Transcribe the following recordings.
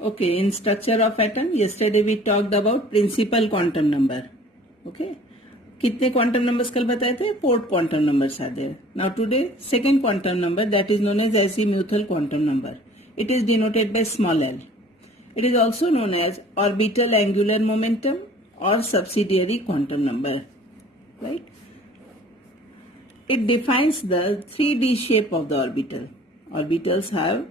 Okay, in structure of atom, yesterday we talked about principal quantum number. Okay, कितने quantum numbers कल बताए थे? 4 quantum numbers are there. Now today, second quantum number, that is known as azimuthal quantum number. It is denoted by small l. It is also known as orbital angular momentum or subsidiary quantum number. Right? It defines the 3D shape of the orbital. Orbitals have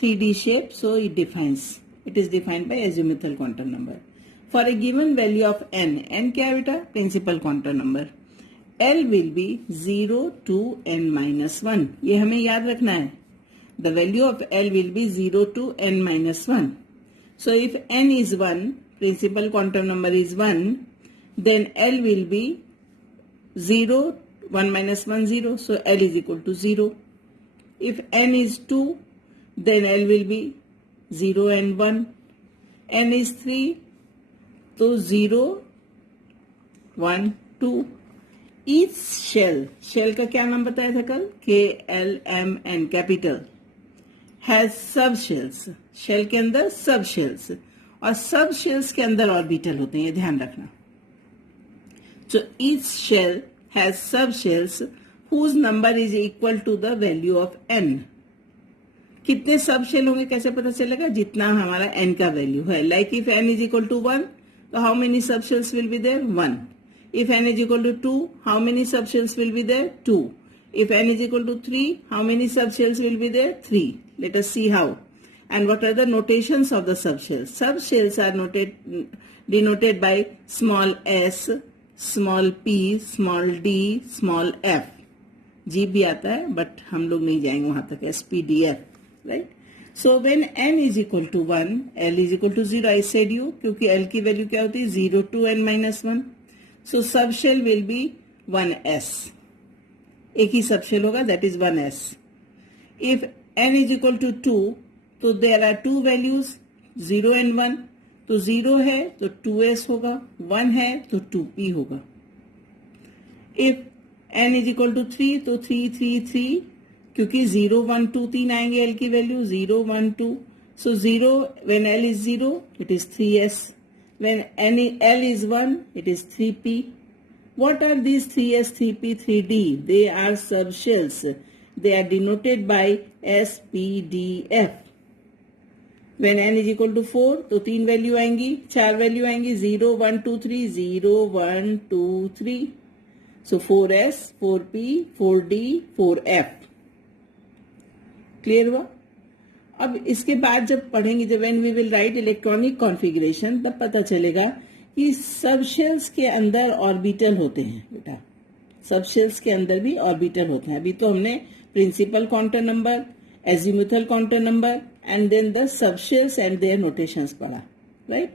3D shape, so it is defined by azimuthal quantum number. For a given value of n क्या है बेटा? Principal quantum number. L will be 0 to n minus 1. ये हमें याद रखना है. The value of L will be 0 to n minus 1. So if n is 1, principal quantum number is 1, then L will be 0, 1 minus 1, 0. So L is equal to 0. If n is 2, then L will be 0 and 1. n is 3, तो 0, 1, 2. Each shell का क्या नाम बताया था कल? K, L, M, N, capital. Has subshells. Shell के अंदर सब शेल्स और सब शेल्स के अंदर ऑर्बिटल होते हैं, ये ध्यान रखना. So each shell has subshells whose number is equal to the value of n. कितने सब शेल होंगे कैसे पता चलेगा? जितना हमारा n का वैल्यू है. Like if n is equal to 1, so how many subshells will be there? 1. If n is equal to 2, how many subshells will be there? 2. If n is equal to 3, how many subshells will be there? 3. Let us see how. And what are the notations of the subshells? Subshells are denoted by small s, small p, small d, small f. G भी आता है, but हम लोग नहीं जाएंगे वहां तक. S, P, D, F. Right? So when n is equal to 1, L is equal to 0, I said you, क्योंकि L की वैल्यू क्या होती है? 0 to n minus 1. So subshell will be 1s. एक ही subshell होगा, that is 1s. If n is equal to 2, तो there are two values, 0 and 1. तो 0 है तो 2s होगा, 1 है तो 2p होगा. If n is equal to 3, तो 3, 3, 3. क्योंकि 0, 1, 2, 3 आएंगे L की value 0, 1, 2. So 0, when L is 0, it is 3s. When L is 1, it is 3p. What are these 3s, 3p, 3d? They are subshells. They are denoted by S, P, D, F. When n is equal to 4, तो 3 value आएंगी, 4 value आएंगी, 0, 1, 2, 3, 0, 1, 2, 3. So 4s, 4p, 4d, 4f. Clear हुआ? अब इसके बाद जब पढ़ेंगे, जब when we will write electronic configuration, तब पता चलेगा कि सबशेल्स के अंदर ऑर्बिटल होते हैं बेटा. सबशेल्स के अंदर भी ऑर्बिटल होते हैं. अभी तो हमने principal quantum number, azimuthal quantum number and then the subshells and their notations पढ़ा. Right?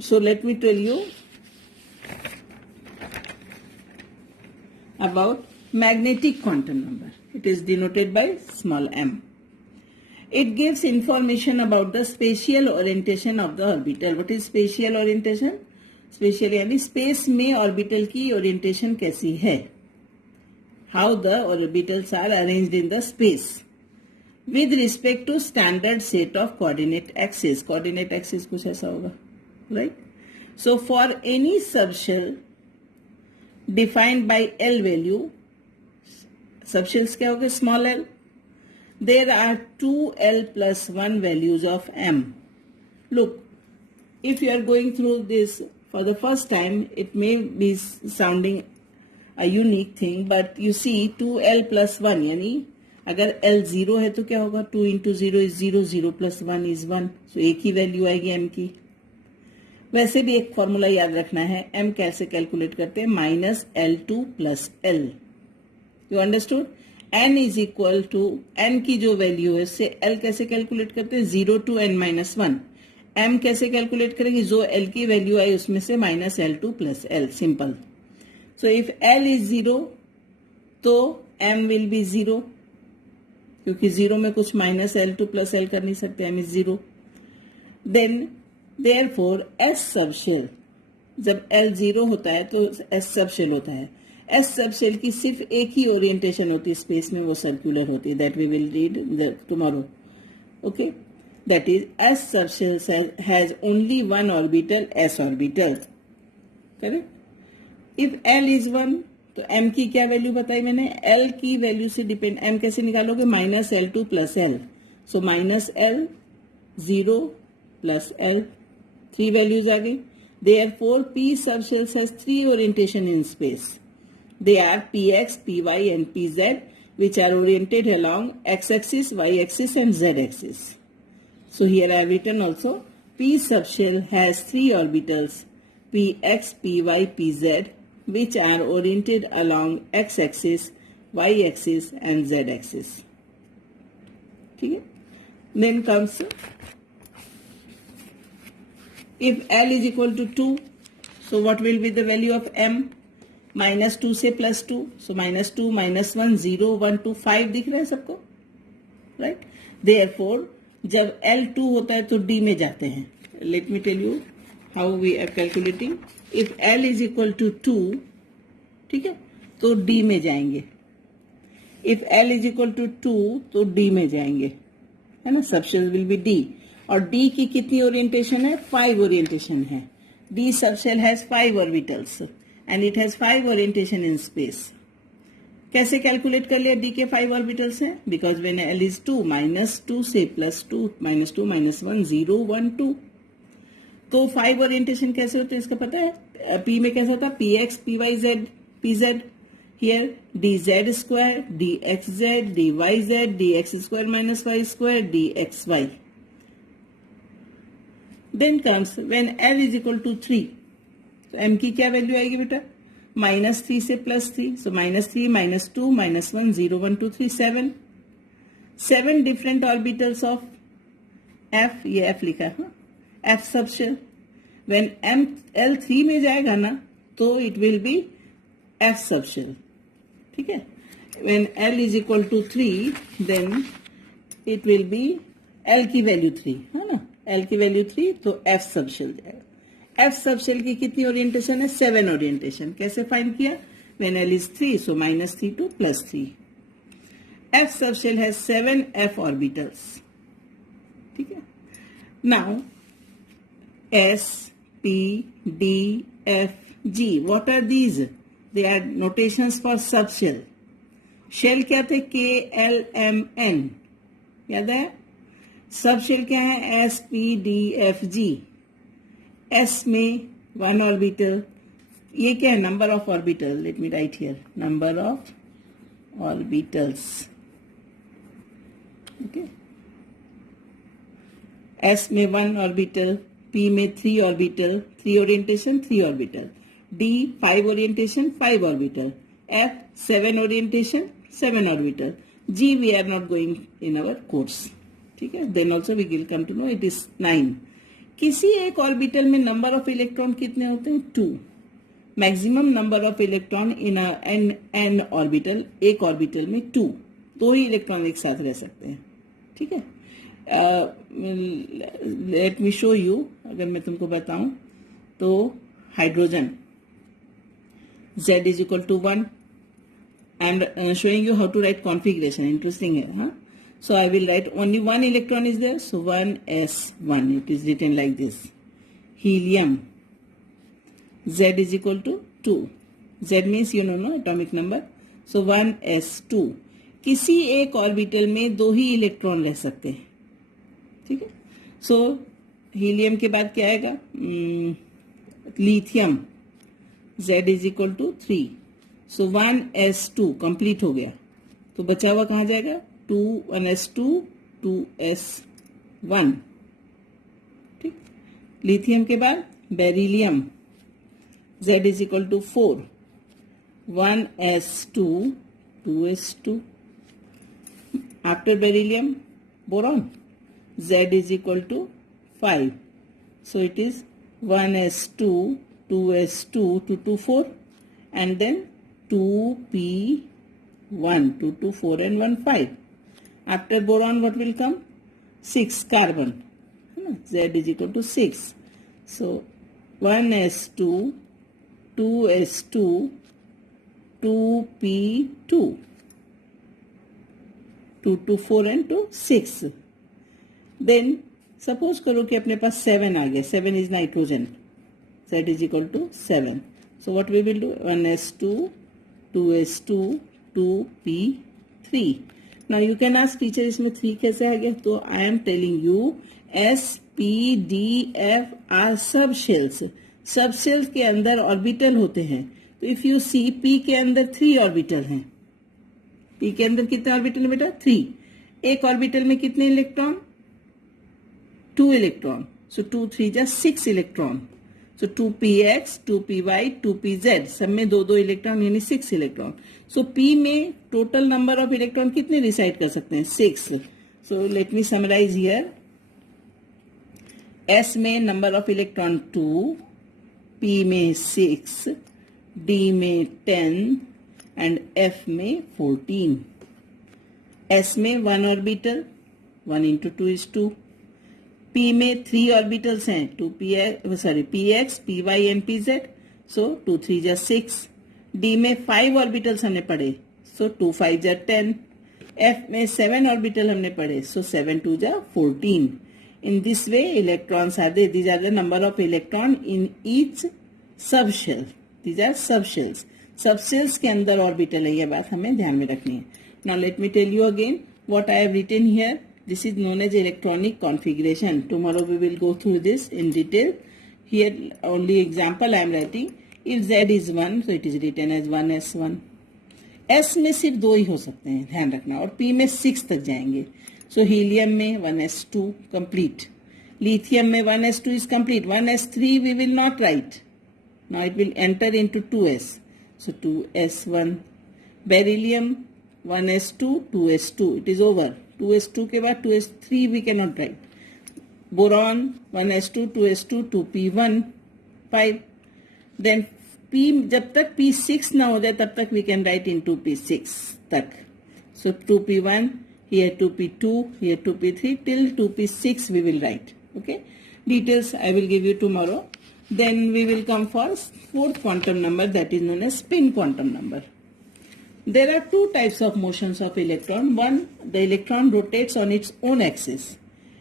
So let me tell you about magnetic quantum number. It is denoted by small m. It gives information about the spatial orientation of the orbital. What is spatial orientation? Spatial यानी space में orbital की orientation कैसी है? How the orbitals are arranged in the space with respect to standard set of coordinate axes. Coordinate axis कुछ ऐसा होगा, right? So for any subshell defined by L value, subshells क्या होगा? Small l. There are 2l plus 1 values of m. Look, if you are going through this for the first time, it may be sounding a unique thing, but you see 2l plus 1 यानी अगर l 0 है तो क्या होगा? 2 into 0 is 0, 0 plus 1 is 1. So एक ही value आएगी m की. वैसे भी एक फॉर्मूला याद रखना है. m कैसे कैलकुलेट करते हैं? Minus L2 plus L. You understood? n is equal to n की जो वैल्यू है उससे l कैसे कैलकुलेट करते हैं? 0 to n minus 1. m कैसे कैलकुलेट करेंगे? जो l की वैल्यू आई उसमें से minus L2 plus L. Simple. So if l is 0 तो m विल बी 0, क्योंकि 0 में कुछ माइनस L2 प्लस L कर नहीं सकते. m is 0. Then therefore S subshell, जब L 0 होता है तो S subshell होता है. S subshell की सिर्फ एक ही ओरिएंटेशन होती है स्पेस में, वो सर्कुलर होती है. That we will read tomorrow. Okay. that is S subshell has only one orbital, S orbital. Correct? If L is 1, तो M की क्या वैल्यू बताई मैंने? L की वैल्यू से डिपेंड, M कैसे निकालोगे? Minus L2 plus L. So minus L, 0 plus L, 3 values आ गई. Therefore, P subshells has 3 orientation in space. They are Px, Py and Pz, which are oriented along x-axis, y-axis and z-axis. So here I have written also P subshell has 3 orbitals Px, Py, Pz, which are oriented along x-axis, y-axis and z-axis. ठीक है? Then comes if L is equal to 2, so what will be the value of M? Minus 2 से plus 2, so minus 2, minus 1, 0, 1, 2, 5 दिख रहा है सबको, right? Therefore जब L2 होता है तो D में जाते हैं. Let me tell you how we are calculating. If L is equal to 2, ठीक है, तो D में जाएंगे. If L is equal to 2 तो D में जाएंगे, है ना? Subshell will be D. और D की कितनी ओरिएंटेशन है? 5 ओरिएंटेशन है. D subshell has 5 orbitals and it has 5 orientation in space. कैसे कैलकुलेट कर लिया D के 5 ऑर्बिटल्स हैं? Because when L is 2, minus 2 से प्लस 2, माइनस 2, माइनस 1, 0, 1, 2. तो 5 ओरिएंटेशन कैसे होते हैं इसका पता है? P में कैसा था? Px, Py, Pz. Here dz square, dxz, dyz, dx square minus y square, dxy. Then comes when L is equal to 3. तो M की क्या वैल्यू आएगी बेटा? माइनस 3 से plus 3, so minus 3, minus 2, minus 1, 0, 1, 2, 3, 7. 7 different orbitals of F, ये F लिखा है, F subshell. When M L 3 में जाएगा ना तो it will be F subshell. ठीक है? When L is equal to 3 then it will be L की वैल्यू 3, है ना? L की वैल्यू 3 तो F सबशेल जाएगा. F सबशेल की कितनी ओरिएंटेशन है? 7 ओरिएंटेशन. कैसे फाइंड किया? When L is 3, so minus 3 to plus 3. F subshell has 7 F orbitals. ठीक है? Now S, P, D, F, G. What are these? They are notations for subshell. Shell क्या थे? K, L, M, N. याद है? Subshell क्या है? S, P, D, F, G. S में 1 orbital. ये क्या है? Number of orbital. Let me right here number of orbitals. Okay. S में 1 ऑर्बिटल, P में 3 orbital, 3 orientation, 3 orbital. D 5 orientation, 5 orbital. F 7 orientation, 7 orbital. G we are not going in our course. ठीक है? Then also we will come to know it is 9. किसी एक orbital में number of electron कितने होते हैं? 2. Maximum number of electron in an orbital, एक orbital में 2 ही इलेक्ट्रॉन एक साथ रह सकते हैं. ठीक है? Let me show you. अगर मैं तुमको बताऊं तो hydrogen Z is equal to 1. I am showing you how to write configuration. Interesting है, हाँ? So I will write only 1 electron is there, so 1s1. It is written like this. Helium Z is equal to 2. Z means you know no atomic number. So 1s2. किसी एक orbital में 2 ही electron रह सकते हैं. ठीक है? So helium के बाद क्या आएगा? Lithium Z is equal to 3. So 1s2 complete हो गया. तो बचा हुआ कहाँ जाएगा? 1s2, 2s1. ठीक. लिथियम के बाद beryllium Z is equal to 4. 1s2, 2s2. After beryllium boron Z is equal to 5. So it is 1s2, 2s2, 2, 2, 4 and then 2p1, 2, 2, 4 and 1, 5. After boron, what will come? 6 carbon. Z is equal to 6. So 1s2, 2s2, 2p2, 2, 2, 4 and 2, 6. Then suppose करो कि अपने पास 7 आ गया, 7 is nitrogen, Z is equal to 7. So what we will do, 1s2, 2s2, 2p3. Now you can ask teacher इसमें 3 कैसे आ गया? तो I am telling you S, P, D, F are सब shells. सब shells के अंदर ऑर्बिटल होते हैं. तो if you see P के अंदर 3 ऑर्बिटल हैं. P के अंदर कितने ऑर्बिटल है बेटा? 3. एक ऑर्बिटल में कितने इलेक्ट्रॉन? 2 इलेक्ट्रॉन. So 2 3 जा 6 electron. So 2px, 2py, 2pz सब में 2 इलेक्ट्रॉन यानी 6 इलेक्ट्रॉन. So P में टोटल नंबर ऑफ इलेक्ट्रॉन कितने डिसाइड कर सकते हैं? 6. So let me summarize here. S में नंबर ऑफ इलेक्ट्रॉन 2, P में 6, D में 10 एंड F में 14. S में 1 ऑर्बिटल, 1 into 2 is 2. P में 3 ऑर्बिटल्स हैं, px, py एंड pz. सो 2 3 जा 6. D में 5 ऑर्बिटल्स हमने पढ़े, सो 2 5 जा 10. F में 7 ऑर्बिटल हमने पढ़े, सो 7 2 जा 14. In this way electrons are there. These are the number of electron in each subshell. These are subshells. Subshells के अंदर ऑर्बिटल है, ये बात हमें ध्यान में रखनी है. Now let me tell you again what I have written here. This is known as electronic configuration. Tomorrow we will go through this in detail. Here only example I am writing. If Z is 1, so it is written as 1s1. S में सिर्फ 2 ही हो सकते हैं, ध्यान रखना. और P में 6 तक जाएंगे. So helium में 1s2 complete. Lithium में 1s2 is complete. 1s3 we will not write. Now it will enter into 2s. So 2s1. Beryllium 1s2, 2s2. It is over. 2s2 के बाद 2s3 we cannot write. Boron 1s2, 2s2, 2p1, 5. Then P जब तक P6 ना हो जाए तब तक we can write into P6 तक. So 2p1, here 2p2, here 2p3 till 2p6 we will write. Okay. Details I will give you tomorrow. Then we will come for 4th quantum number, that is known as spin quantum number. There are 2 types of motions of electron. One, the electron rotates on its own axis,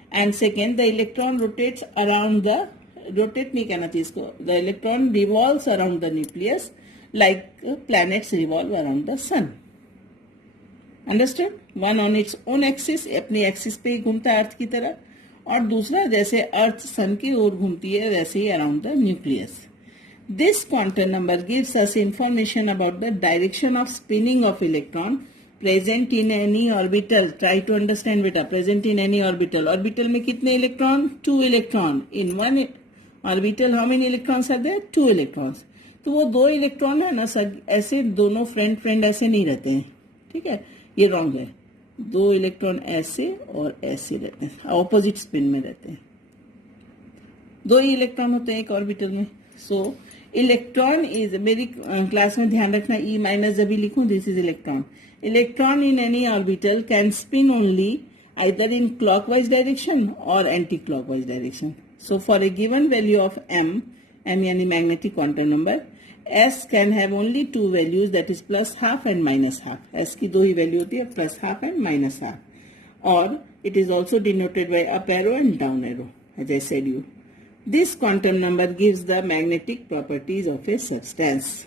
and second, the electron rotates around the, rotate नहीं कहना चाहिए इसको, the electron revolves around the nucleus like planets revolve around the sun. Understood? One on its own axis, अपनी axis पे ही घूमता है अर्थ की तरह, और दूसरा जैसे अर्थ सन की ओर घूमती है वैसे ही around the nucleus. This quantum number gives us information about the direction of spinning of electron present in any orbital. Try to understand beta. Present in any orbital. Orbital में कितने electron? 2 electron. In one orbital how many electrons are there? 2 electrons. तो वो 2 electron है ना sir, ऐसे दोनों friend ऐसे नहीं रहते हैं, ठीक है, ये रॉन्ग है. 2 इलेक्ट्रॉन ऐसे और ऐसे रहते हैं, ऑपोजिट स्पिन में रहते हैं. 2 ही इलेक्ट्रॉन होते हैं एक ऑर्बिटल में. सो इलेक्ट्रॉन इज, मेरी क्लास में ध्यान रखना, ई माइनस जब भी लिखूं, this is electron. Electron in any orbital can spin only either in clockwise direction or anti-clockwise direction. So for a given value of m यानी magnetic quantum number, s can have only 2 values, that is plus half and minus half. s की 2 ही value होती है, plus half and minus half. और it is also denoted by up arrow and down arrow, as I said you. This quantum number gives the magnetic properties of a substance.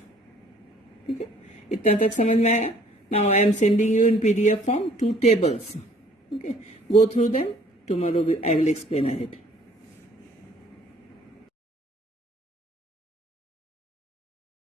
ठीक है, इतना तक समझ में आया? Now I am sending you in PDF form 2 tables. Okay, go through them. Tomorrow I will explain ahead.